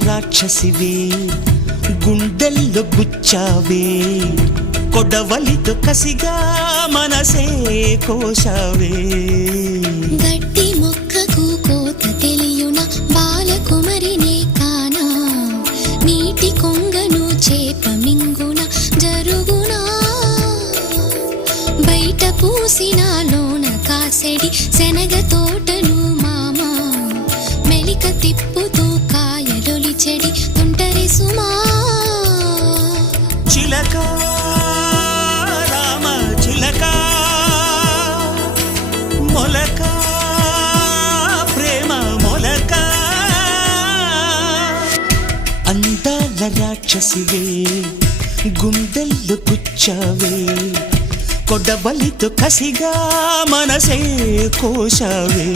రాక్షసివే గుండెల్లో గుచ్చావే కొడవలితో కసిగా మనసే కోశావే గట్టి మొక్కకు కోత తెలియున బాలకుమరినే కానా నీటి కొంగను చేప మింగున జరుగునా బయట పూసిన లోన కాసెడి శనగ తోటను మామా మెలిక తిప్పుతూ కాయలొలి చెడి తుంటరి సుమా చిలక రామ చిలక మొలక ప్రేమ మొలక అందాల రాక్షసివే గుండెల్లో గుచ్చావే కొడవలితో కసిగా మనసే కోశావే